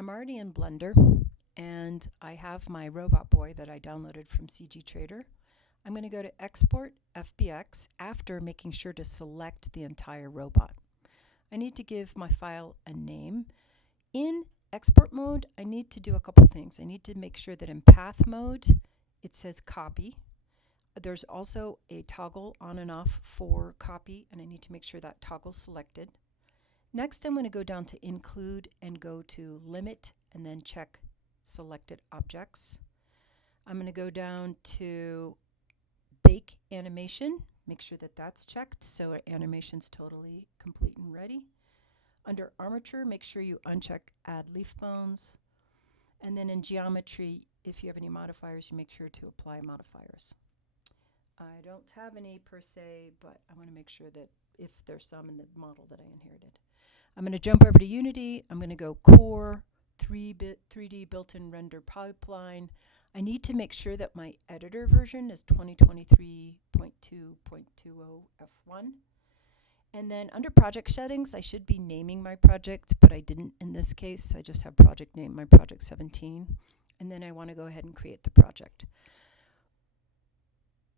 I'm already in Blender and I have my robot boy that I downloaded from CG Trader. I'm going to go to Export FBX after making sure to select the entire robot. I need to give my file a name. In export mode, I need to do a couple things. I need to make sure that in path mode, it says copy. There's also a toggle on and off for copy, and I need to make sure that toggle's selected. Next, I'm going to go down to include and go to limit and then check selected objects. I'm going to go down to bake animation, make sure that that's checked so our animation's totally complete and ready. Under armature, make sure you uncheck add leaf bones. And then in geometry, if you have any modifiers, you make sure to apply modifiers. I don't have any per se, but I want to make sure that if there's some in the model that I inherited. I'm going to jump over to Unity. I'm going to go Core, 3D built-in render pipeline. I need to make sure that my editor version is 2023.2.20 F1. And then under project settings, I should be naming my project, but I didn't in this case. I just have project name, my project 17. And then I want to go ahead and create the project.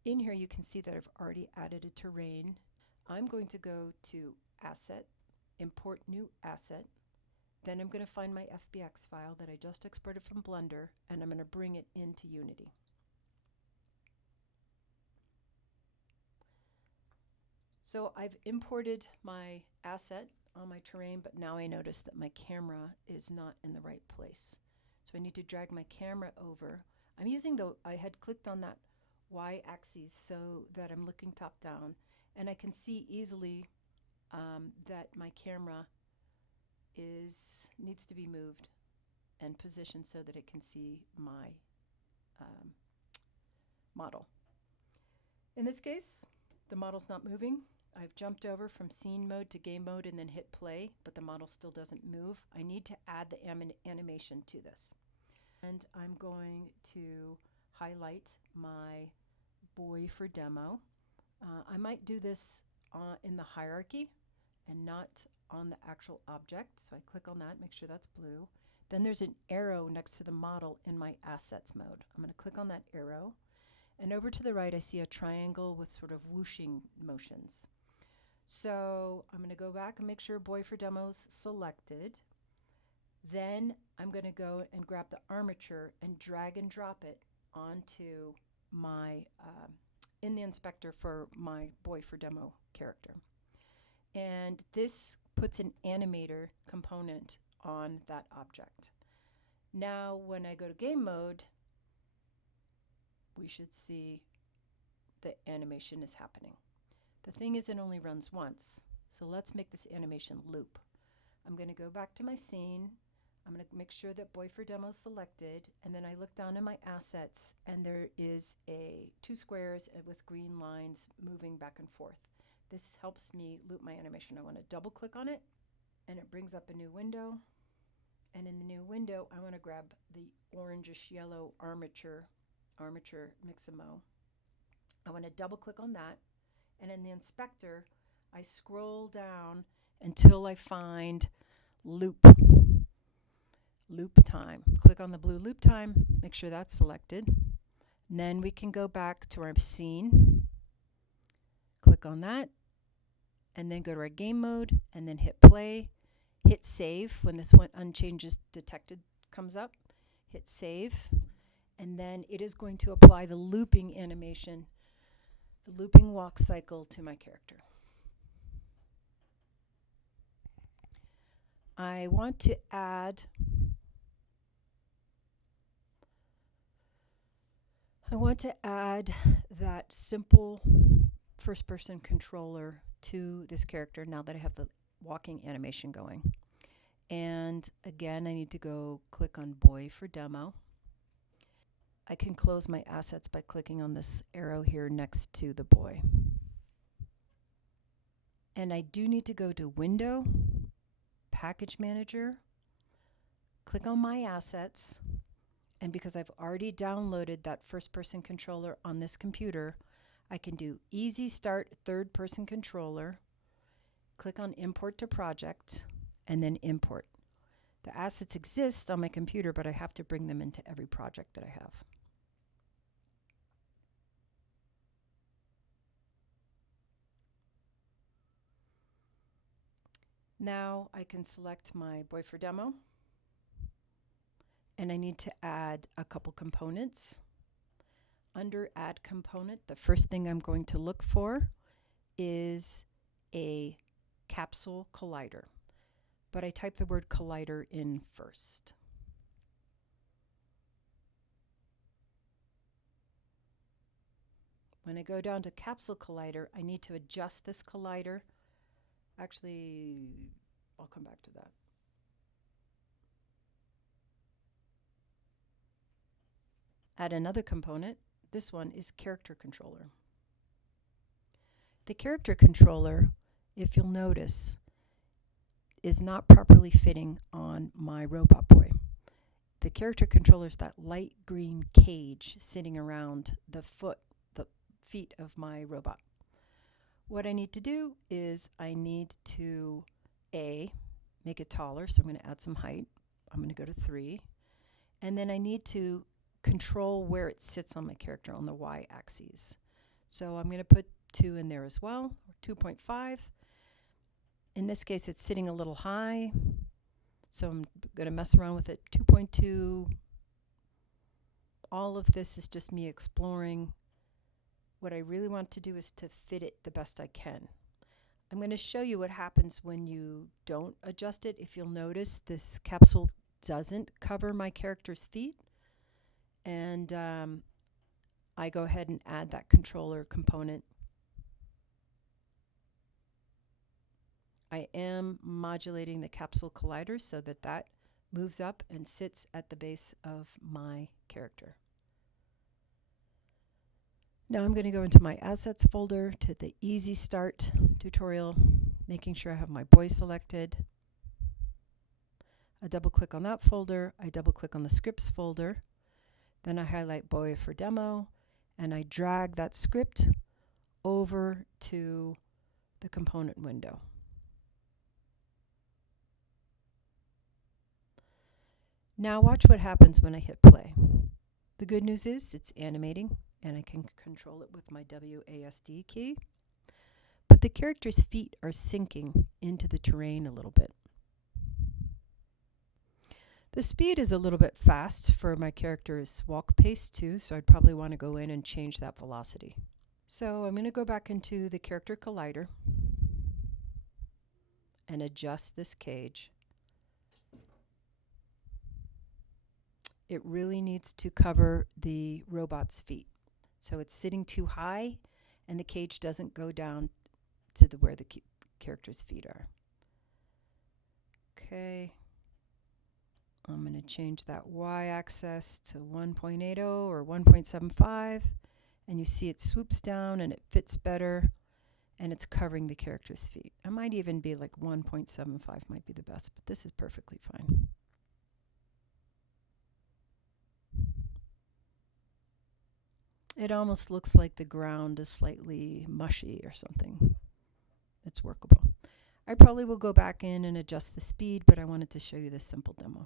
In here, you can see that I've already added a terrain. I'm going to go to Asset, Import New Asset. Then I'm going to find my FBX file that I just exported from Blender, and I'm going to bring it into Unity. So I've imported my asset on my terrain, but now I notice that my camera is not in the right place. So I need to drag my camera over. I'm using I had clicked on that y-axis so that I'm looking top down, and I can see easily that my camera needs to be moved and positioned so that it can see my model. In this case, the model's not moving. I've jumped over from scene mode to game mode and then hit play, but the model still doesn't move. I need to add the animation to this. And I'm going to highlight my boy for demo. I might do this in the hierarchy and not on the actual object. So I click on that, make sure that's blue. Then there's an arrow next to the model in my assets mode. I'm going to click on that arrow. And over to the right, I see a triangle with sort of whooshing motions. So I'm going to go back and make sure boy for demo's selected. Then I'm going to go and grab the armature and drag and drop it onto my, in the inspector for my boy for demo character. And this puts an animator component on that object. Now, when I go to game mode, we should see the animation is happening. The thing is, it only runs once. So let's make this animation loop. I'm going to go back to my scene. I'm going to make sure that boy for demo is selected, and then I look down in my assets, and there is two squares with green lines moving back and forth. This helps me loop my animation. I want to double click on it, and it brings up a new window. And in the new window, I want to grab the orangish yellow armature Mixamo. I want to double click on that, and in the inspector, I scroll down until I find loop time. Click on the blue loop time, make sure that's selected. And then we can go back to our scene, click on that, and then go to our game mode, and then hit play, hit save when this one unchanges detected comes up, hit save, and then it is going to apply the looping animation, the looping walk cycle to my character. I want to add that simple first-person controller to this character now that I have the walking animation going. And again, I need to go click on boy for demo. I can close my assets by clicking on this arrow here next to the boy. And I do need to go to Window, Package Manager, click on my assets, and because I've already downloaded that first-person controller on this computer, I can do Easy Start Third-Person Controller, click on Import to Project, and then Import. The assets exist on my computer, but I have to bring them into every project that I have. Now I can select my Boy for Demo, and I need to add a couple components. Under Add Component, the first thing I'm going to look for is a capsule collider, but I type the word collider in first. When I go down to Capsule Collider, I need to adjust this collider. Actually, I'll come back to that. Add another component. This one is Character Controller. The Character Controller, if you'll notice, is not properly fitting on my Robot Boy. The Character Controller is that light green cage sitting around the feet of my robot. What I need to do is I need to make it taller, so I'm going to add some height. I'm going to go to 3. And then I need to control where it sits on my character on the y-axis. So I'm going to put 2 in there as well, 2.5. In this case, it's sitting a little high, so I'm going to mess around with it. 2.2. All of this is just me exploring. What I really want to do is to fit it the best I can. I'm going to show you what happens when you don't adjust it. If you'll notice, this capsule doesn't cover my character's feet. And I go ahead and add that controller component. I am modulating the capsule collider so that that moves up and sits at the base of my character. Now I'm going to go into my Assets folder to the Easy Start tutorial, making sure I have my boy selected. I double click on that folder, I double click on the Scripts folder, then I highlight Boy for Demo, and I drag that script over to the component window. Now watch what happens when I hit play. The good news is it's animating, and I can control it with my WASD key. But the character's feet are sinking into the terrain a little bit. The speed is a little bit fast for my character's walk pace too, so I'd probably want to go in and change that velocity. So I'm going to go back into the Character Collider and adjust this cage. It really needs to cover the robot's feet. So it's sitting too high, and the cage doesn't go down to where the character's feet are. Okay. I'm going to change that y-axis to 1.80 or 1.75, and you see it swoops down and it fits better, and it's covering the character's feet. I might even be like 1.75 might be the best, but this is perfectly fine. It almost looks like the ground is slightly mushy or something. It's workable. I probably will go back in and adjust the speed, but I wanted to show you this simple demo.